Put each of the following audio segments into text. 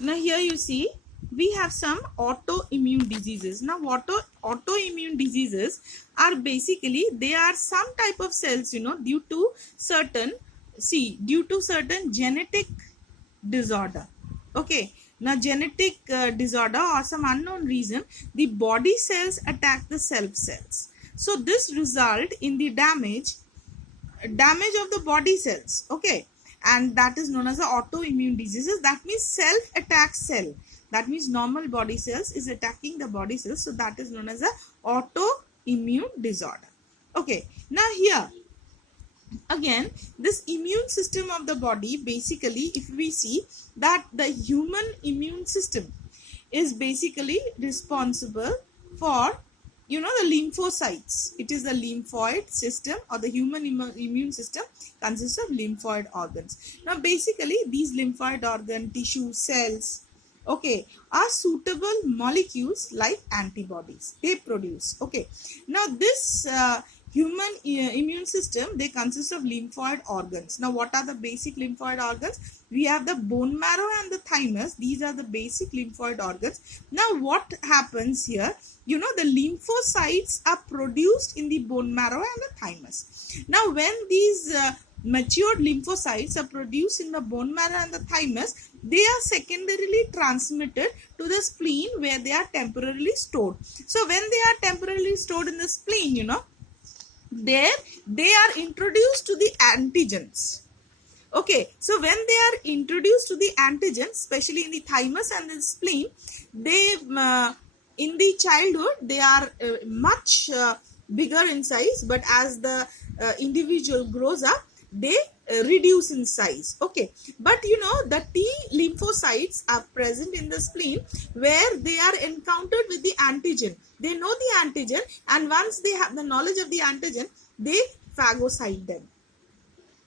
Now here you see we have some autoimmune diseases. Now autoimmune diseases are basically, they are some type of cells, due to certain, due to certain genetic disorder. Okay, now genetic disorder or some unknown reason, the body cells attack the self cells. So this result in the damage of the body cells. Okay, and that is known as the autoimmune diseases. That means self attack cell, that means normal body cells is attacking the body cells, so that is known as a autoimmune disorder. Okay, now here again, this immune system of the body, basically if we see that the human immune system is basically responsible for, the lymphocytes. It is the lymphoid system, or the human immune system consists of lymphoid organs. Now basically these lymphoid organ tissue cells, okay, are suitable molecules like antibodies they produce. Okay, now this human immune system, they consist of lymphoid organs. Now what are the basic lymphoid organs? We have the bone marrow and the thymus. These are the basic lymphoid organs. Now what happens here, the lymphocytes are produced in the bone marrow and the thymus. Now when these matured lymphocytes are produced in the bone marrow and the thymus, they are secondarily transmitted to the spleen, where they are temporarily stored. So when they are temporarily stored in the spleen, there they are introduced to the antigens. Okay, so when they are introduced to the antigens, especially in the thymus and the spleen, they in the childhood they are much bigger in size, but as the individual grows up, they reduce in size. Okay, but the T lymphocytes are present in the spleen, where they are encountered with the antigen. They know the antigen, and once they have the knowledge of the antigen, they phagocyte them.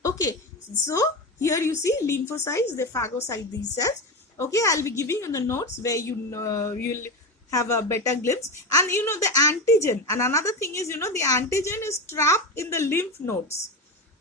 Okay, so here you see lymphocytes, they phagocyte these cells. Okay, I'll be giving you the notes where you'll have a better glimpse. And the antigen, and another thing is, the antigen is trapped in the lymph nodes.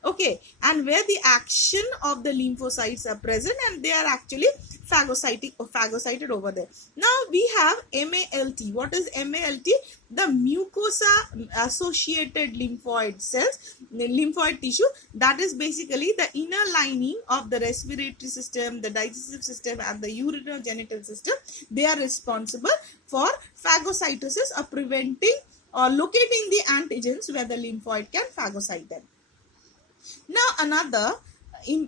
Okay, and where the action of the lymphocytes are present, and they are actually phagocyted over there. Now we have MALT. What is MALT? The mucosa associated lymphoid cells, the lymphoid tissue, that is basically the inner lining of the respiratory system, the digestive system, and the urinogenital system. They are responsible for phagocytosis, or preventing or locating the antigens where the lymphoid can phagocyte them. Now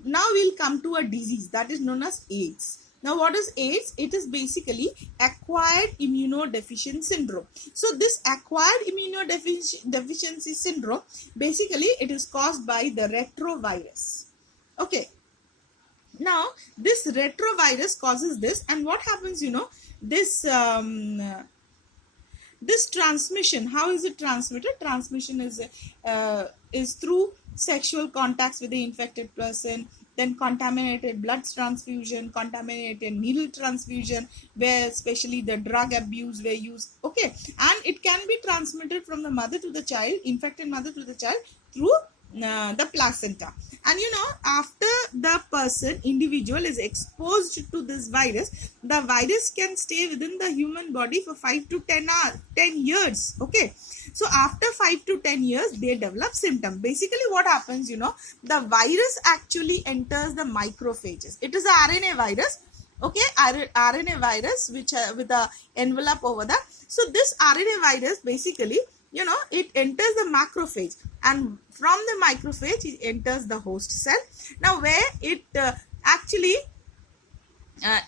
now we'll come to a disease that is known as AIDS. Now what is AIDS? It is basically acquired immunodeficiency syndrome. So this acquired immunodeficiency syndrome, basically it is caused by the retrovirus. Okay, now this retrovirus causes this, and what happens, this this transmission, how is it transmitted? Transmission is through sexual contacts with the infected person, then contaminated blood transfusion, contaminated needle transfusion, where especially the drug abuse were used. Okay, and it can be transmitted from the mother to the child, infected mother to the child, through the placenta. And after the individual is exposed to this virus, the virus can stay within the human body for 5 to 10 years. Okay, so after 5 to 10 years, they develop symptoms. Basically what happens, the virus actually enters the macrophages. It is a RNA virus. Okay, RNA virus, which with the envelope over there. So this RNA virus, basically, it enters the macrophage, and from the macrophage it enters the host cell. Now where it actually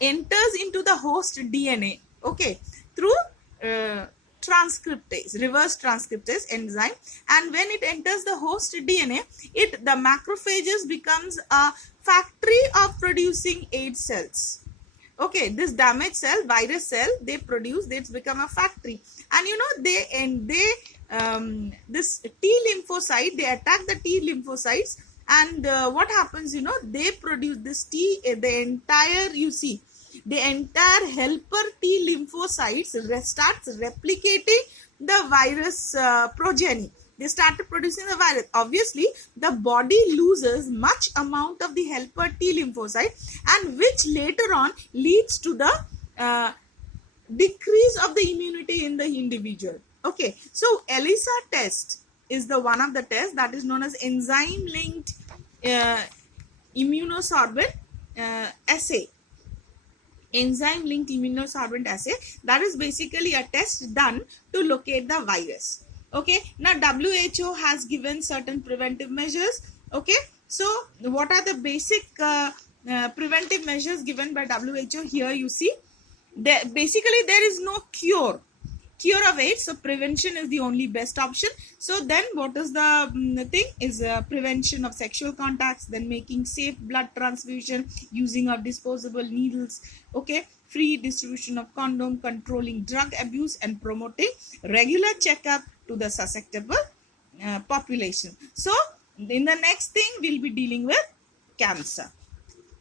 enters into the host DNA, okay, through transcriptase, reverse transcriptase enzyme, and when it enters the host DNA, the macrophages becomes a factory of producing AIDS cells. Okay, this damaged cell, virus cell, they become a factory, and this T lymphocyte, they attack the T lymphocytes, and what happens, they produce this the entire helper T lymphocytes starts replicating the virus progeny. they started producing the virus. Obviously, the body loses much amount of the helper T lymphocyte, and which later on leads to the decrease of the immunity in the individual. Okay, so ELISA test is the one of the tests that is known as enzyme linked immunosorbent assay. Enzyme linked immunosorbent assay, that is basically a test done to locate the virus. Okay, now WHO has given certain preventive measures. Okay, so what are the basic preventive measures given by WHO? Here you see, basically there is no cure of AIDS, so prevention is the only best option. So then what is the thing is prevention of sexual contacts, then making safe blood transfusion, using of disposable needles, okay, free distribution of condom, controlling drug abuse, and promoting regular checkup to the susceptible population. So in the next thing we'll be dealing with cancer.